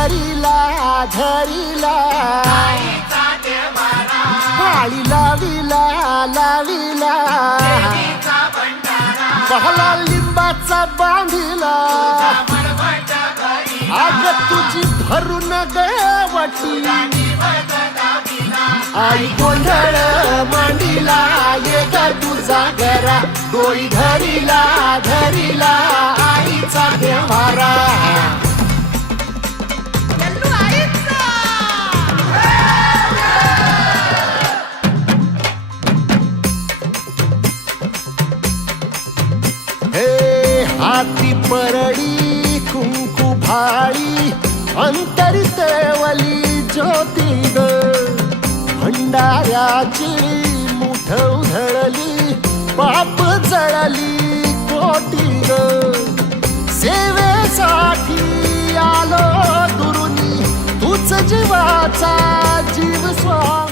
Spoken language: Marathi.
धरिला धरिला माळी लाविला लाविला बहला लिंबाचा बांधिला आग तुझी भरून गवटी आई गोंधळ मांडिला ये ग तुझा घरा डोई धरिला धरिला आईचा देवारा हे हाती परडी कुंकू भाळी अंतरी तेवली ज्योती ग भंडाऱ्याची मुठ उधळली पाप जळली कोटी ग सेवेसाठी आलो दुरुनी तूच जीवाचा जीव स्वामी